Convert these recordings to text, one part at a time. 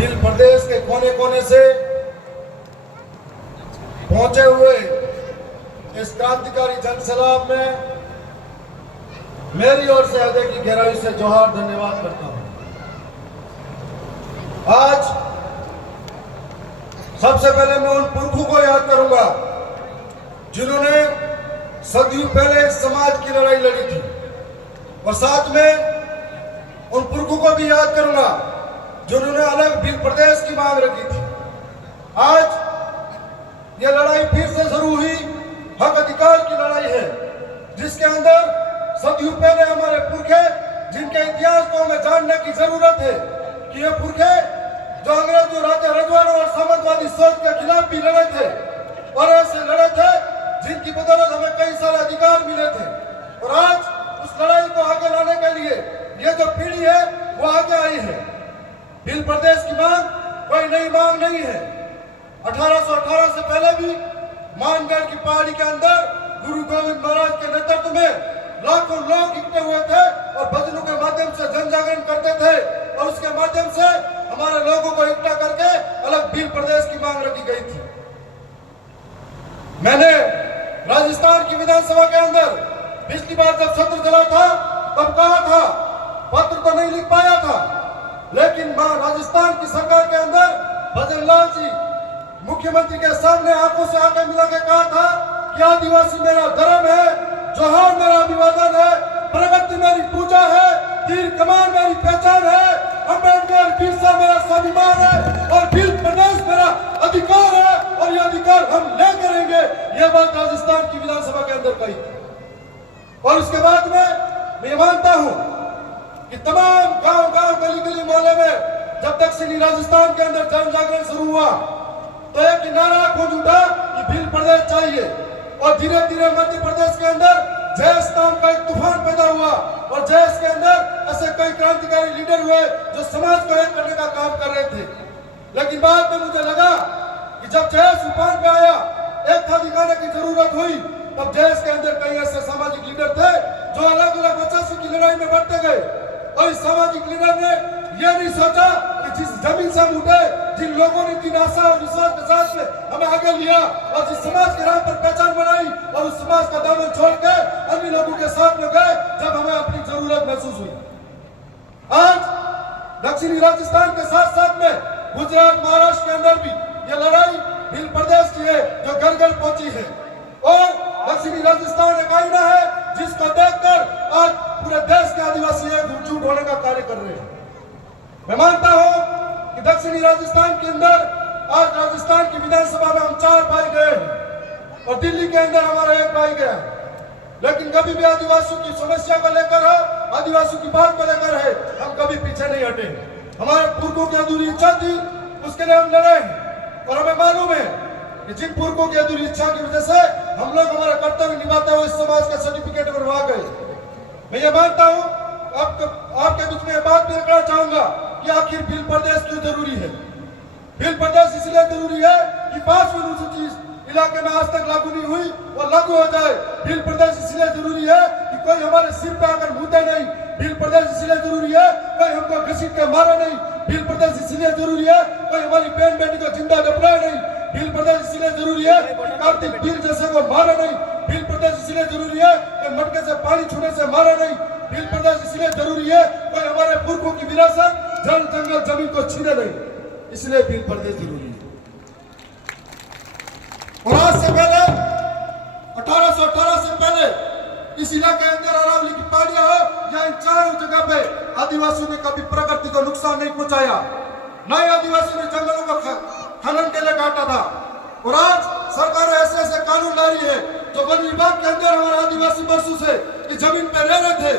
भील प्रदेश के कोने कोने से पहुंचे हुए इस क्रांतिकारी जनसैलाब में मेरी ओर से हृदय की गहराई से जोहार धन्यवाद करता हूं। आज सबसे पहले मैं उन पुरखों को याद करूंगा जिन्होंने सदियों पहले इस समाज की लड़ाई लड़ी थी, और साथ में उन पुरखों को भी याद करूंगा जिन्होंने अलग भील प्रदेश की मांग रखी थी। आज ये लड़ाई फिर से शुरू हुई, हक अधिकार की लड़ाई है, जिसके अंदर सदियों पहले हमारे पुरखे, जिनके इतिहास को हमें जानने की जरूरत है कि ये पुरखे जो अंग्रेजों, राजा रजवाड़ों और सामंतवादी सोच के खिलाफ भी लड़े थे और ऐसे लड़े थे जिनकी बदौलत हमें कई सारे अधिकार मिले थे। और आज उस लड़ाई को आगे लाने के लिए ये जो पीढ़ी है वो आगे आई है। भील प्रदेश की मांग कोई नई मांग नहीं है। 1818 से पहले भी मानगढ़ की पहाड़ी के अंदर गुरु गोविंद महाराज के नेतृत्व में लाखों लोग इकट्ठे हुए थे और भजनों के माध्यम से जन जागरण करते थे, और उसके माध्यम से हमारे लोगों को इकट्ठा करके अलग भील प्रदेश की मांग रखी गई थी। मैंने राजस्थान की विधानसभा के अंदर पिछली बार जब सत्र चला था तब कहा था, पत्र तो नहीं लिख पाया था, लेकिन राजस्थान की सरकार के अंदर भजन लाल जी मुख्यमंत्री के सामने आंखों से आंखें मिला के कहा था कि आदिवासी मेरा धर्म है, जोहार मेरा अभिवादन है, प्रगति मेरी पूजा है, तीर कमान मेरी पहचान है, अम्बेडकर बिरसा मेरा स्वाभिमान है और भील प्रदेश मेरा अधिकार है और यह अधिकार हम ले करेंगे। यह बात राजस्थान की विधानसभा के अंदर कही। और उसके बाद में मैं मानता हूं कि तमाम गांव-गांव, गली-गली, मोहल्ले में जब दक्षिणी राजस्थान के अंदर जन जागरण शुरू हुआ तो एक नारा खोज उठा कि भील प्रदेश चाहिए, और धीरे धीरे मध्य प्रदेश के अंदर जयस नाम का एक तूफान पैदा हुआ और जयस के अंदर ऐसे कई क्रांतिकारी लीडर हुए जो समाज को एक करने का काम कर रहे थे। लेकिन बाद में मुझे लगा कि जब जयस तूफान पे आया, एक था दिखाने की जरूरत हुई, तब जयस के अंदर कई ऐसे सामाजिक लीडर थे जो अलग अलग 85 की लड़ाई में बढ़ते गए, और इस सामाजिक लीडर ने यह नहीं सोचा कि जिस जमीन से हम उठे, जिन लोगों ने जिन आशा और विश्वास के साथ में हमें आगे लिया और जिस समाज के राह पर पहचान बनाई और उस समाज का दामन छोड़ के अन्य लोगों के साथ में गए जब हमें अपनी जरूरत महसूस हुई। आज दक्षिणी राजस्थान के साथ साथ में गुजरात, महाराष्ट्र के अंदर भी यह लड़ाई भील प्रदेश की है जो घर घर पहुंची है, और दक्षिणी राजस्थान एक आईना है जिसको देखकर आज पूरे देश के आदिवासी एकजुट होने का कार्य कर रहे हैं। मैं मानता हूं कि दक्षिणी राजस्थान के अंदर आज राजस्थान की विधानसभा में हम 4 भाई गए हैं और दिल्ली के अंदर हमारा 1 भाई गया, लेकिन कभी भी आदिवासियों की समस्या को लेकर हो, आदिवासियों की बात को लेकर है, हम कभी पीछे नहीं हटे। हमारे पुरखों की अधूरी इच्छा थी, उसके लिए हम लड़े, और हमें मालूम है कि जिन पुरखों की अधूरी इच्छा की वजह से हम लोग हमारा कर्तव्य निभाते हुए इस समाज का सर्टिफिकेट बनवा गए। मैं ये मानता हूं, आपके बीच में बात भी रखना चाहूंगा कि आखिर भील प्रदेश क्यों जरूरी है। भील प्रदेश इसलिए जरूरी है कि 5वीं अनुसूची इलाके में आज तक लागू नहीं हुई, वो लागू हो जाए। भील प्रदेश इसलिए जरूरी है कि कोई हमारे सिर पे आकर मुद्दे नहीं। भील प्रदेश इसलिए जरूरी है कोई हमको घसीट के मारा नहीं। भील प्रदेश इसलिए जरूरी है कोई हमारी बहन बेटी को जिंदा दफनाए नहीं। भील प्रदेश इसलिए जरूरी है कि कार्तिक भील जैसे को मारा नहीं। भील प्रदेश इसलिए जरूरी है कि मटके से पानी छूने से मारा नहीं। भील प्रदेश इसलिए जरूरी है कोई हमारे पुरखों की विरासत जल, जंगल, जमीन को छीने नहीं, इसलिए भील प्रदेश जरूरी है। और आज से पहले 1818 से पहले इस इलाके के अंदर अरावली की पहाड़ियां हो या इन चारों जगह पे आदिवासियों ने कभी प्रकृति को नुकसान नहीं पहुंचाया, न ही आदिवासियों ने जंगलों को खनन के लिए काटा था। और आज सरकार ऐसे ऐसे कानून ला रही है जो वन विभाग के अंदर हमारे आदिवासी वर्षों से इस जमीन पे रह रहे थे,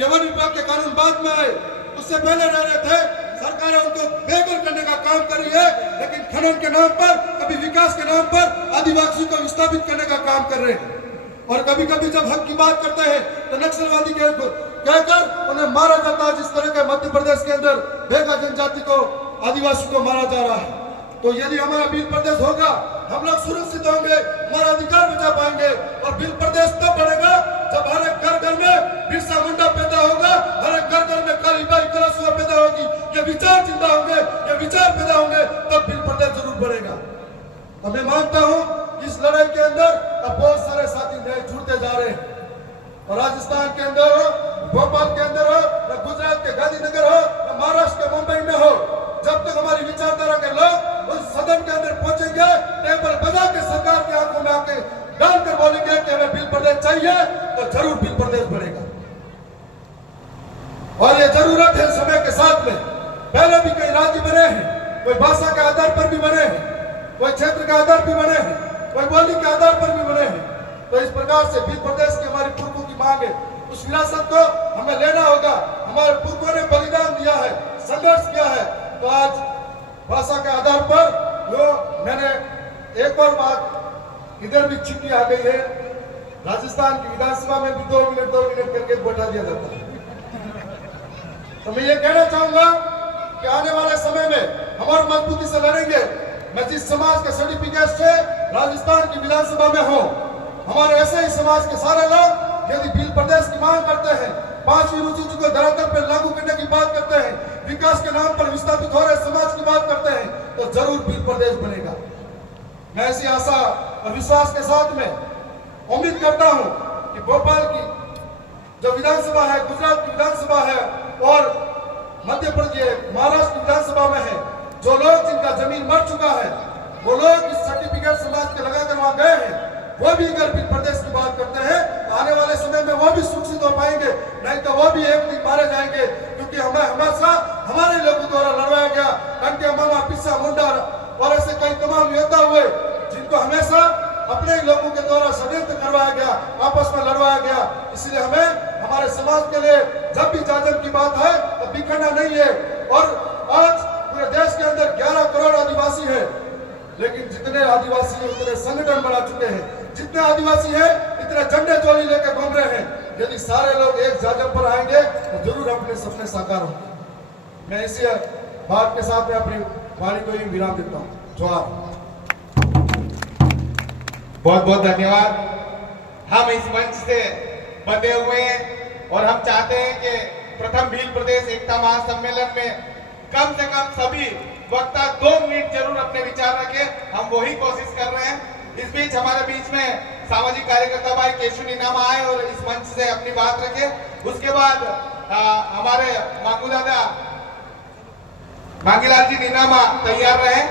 ये वन विभाग के कानून बाद में आए, उससे पहले रह रहे थे। सरकार उनको बेघर करने का काम कर रही है, लेकिन खनन के नाम पर, कभी विकास के नाम पर आदिवासियों को विस्थापित करने का काम कर रहे हैं। और कभी कभी जब हक की बात करते हैं तो नक्सलवादी कहकर उन्हें मारा जाता है, जिस तरह के मध्य प्रदेश के अंदर बेघर जनजाति को, आदिवासियों को मारा जा रहा है। तो यदि हमारा भील प्रदेश होगा, हम लोग सुरक्षित होंगे, हमारा अधिकार बचा पाएंगे। और भील प्रदेश तब बढ़ेगा जब हर एक घर घर में बिरसा मुंडा पैदा होगा, हर एक घर घर में कालीबाई कलशुआ पैदा होगी, ये विचार जिंदा होंगे, ये विचार तो मैं मानता हूं कि इस लड़ाई के अंदर अब बहुत सारे साथी नए जुड़ते जा रहे हैं। और राजस्थान के अंदर हो, भोपाल के अंदर हो, न गुजरात के गांधीनगर हो, न महाराष्ट्र के मुंबई में हो, जब तक हमारी विचारधारा के लोग उस सदन के अंदर पहुंचेंगे, टेबल बजा के सरकार की आंखों में आके डालकर बोलेंगे कि हमें बिल प्रदेश चाहिए, तो जरूर बिल प्रदेश बढ़ेगा। और ये जरूरत है समय के साथ में। पहले भी कई राज्य बने हैं, कोई भाषा के आधार पर भी बने हैं, कोई क्षेत्र के आधार पर बने हैं, कोई बोली के आधार पर भी बने हैं। तो इस प्रकार से बिल प्रदेश की हमारी पूर्वों की मांग है, उस विरासत को हमें लेना होगा। हमारे पूर्वों ने बलिदान दिया है, संघर्ष किया है। तो आज भाषा के आधार पर जो मैंने एक और बात, इधर भी चिट्ठी आ गई है, राजस्थान की विधानसभा में भी 2 मिनट करके बैठा दिया जाता है। तो मैं ये कहना चाहूंगा कि आने वाले समय में हम और मजबूती से लड़ेंगे। मैं जिस समाज के सर्टिफिकेट से राजस्थान की विधानसभा में हूं, हमारे ऐसे ही समाज के सारे लोग यदि बिल प्रदेश की मांग करते हैं, 5वीं अनुसूची को धरातल पर लागू करने की बात करते हैं, विकास के नाम पर विस्थापित हो रहे समाज की बात करते हैं, तो जरूर बिल प्रदेश बनेगा। मैं ऐसी आशा और विश्वास के साथ में उम्मीद करता हूं कि भोपाल की जो विधानसभा है, गुजरात की विधानसभा है और मध्य प्रदेश महाराष्ट्र की विधानसभा में है, जो लोग जिनका जमीन मर चुका है, वो लोग इस सर्टिफिकेट समाज के लगाकर वहां गए हैं, वो भी अगर बिल प्रदेश की बात करते हैं तो आने वाले समय में वो भी सुरक्षित हो पाएंगे। नहीं तो वो भी एक दिन मारे जाएंगे, क्योंकि हमें हमेशा हमारे लोगों द्वारा लड़वाया गया। कंटे मामा, पिस्सा मुंडा और ऐसे कई तमाम योद्धा हुए जिनको हमेशा अपने लोगों के द्वारा षड्यंत्र करवाया गया, आपस में लड़वाया गया। इसलिए हमें हमारे समाज के लिए जब भी जाजम की बात है तो बिखरना नहीं है। और आज पूरे देश के अंदर 11 करोड़ आदिवासी है, लेकिन जितने आदिवासी हैं उतने संगठन बना चुके हैं, जितने आदिवासी हैं इतने झंडे चोली लेकर घूम रहे हैं। यदि सारे लोग एक जाजम पर आएंगे तो जरूर अपने सपने साकार होंगे। मैं इसी बात के साथ में अपनी वाणी को ही विराम देता हूँ। जोहार। बहुत बहुत धन्यवाद। हम इस मंच से बंधे हुए हैं और हम चाहते हैं कि प्रथम भील प्रदेश एकता महासम्मेलन में कम से कम सभी वक्ता 2 मिनट जरूर अपने विचार रखें। हम वही कोशिश कर रहे हैं। इस बीच हमारे बीच में सामाजिक कार्यकर्ता भाई केशु नीनामा आए और इस मंच से अपनी बात रखे। उसके बाद हमारे मांगू दादा मांगीलाल जी नीनामा तैयार रहे।